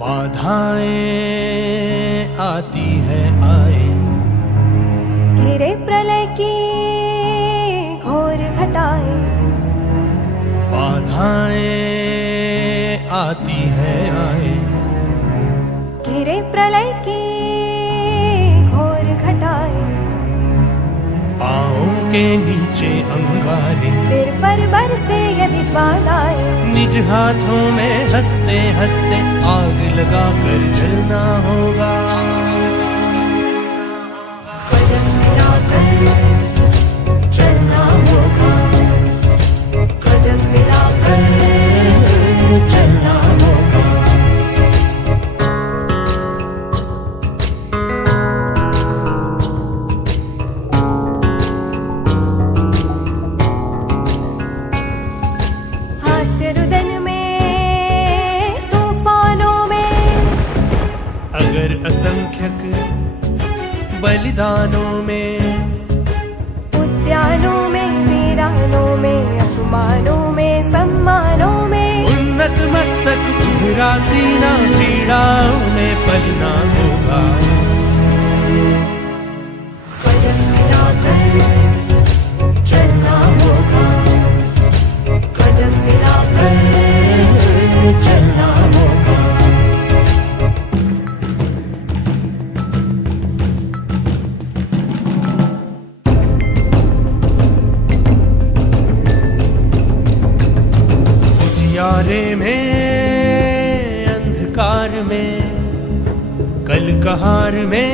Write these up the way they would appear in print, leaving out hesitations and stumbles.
बाधाएं आती है आए, घेरे प्रलय की घोर घटाए। बाधाएं आती है आए, घेरे प्रलय की घोर घटाए। पाँवों के नीचे अंगारे, सिर पर बरसे यदि ज्वालाएं। निज हाथों में हंसते हंसते आग लगा कर जलना होगा। कदम मिलाकर चलना होगा, कदम मिलाकर चलना होगा। हास्य रुदन में, तूफानों में, अगर असंख्यक बलिदानों में, उद्यानों में, वीरानों में, अपमानों में, सम्मानों में, उन्नत मस्तक तुम्हारा सीना पीड़ाओं में पलना होगा। कदम मिलाकर चलना होगा, कदम मिलाकर चलना होगा। उजियारे में, अंधकार में, कल कहार में,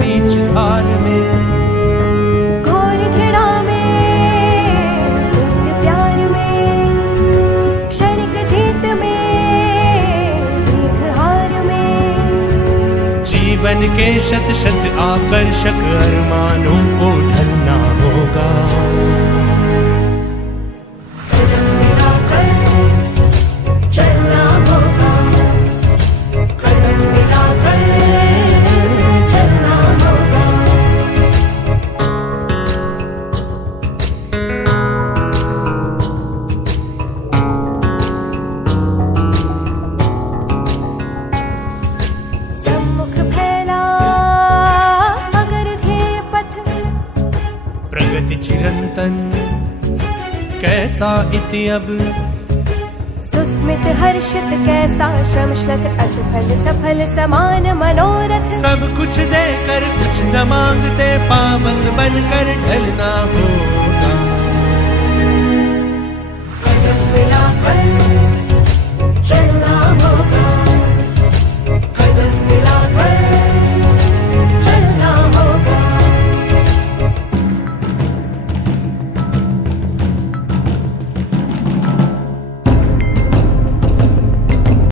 बीच धार में, घोर घृणा में, कूट प्यार में, क्षणिक जीत में, दीर्घ हार में। जीवन के शत शत आकर्षक अरमानों को ढलना होगा। कदम मिलाकर चलना होगा, कदम मिलाकर चलना होगा। सम्मुख फैला अगर ध्येय पथ, प्रगति चिरंतन कैसा इति अब, सुस्मित हर्षित कैसा श्रमश्लथ, असफल सफल समान मनोरथ। सब कुछ देकर कुछ न मांगते, पावस बनकर ढलना हो।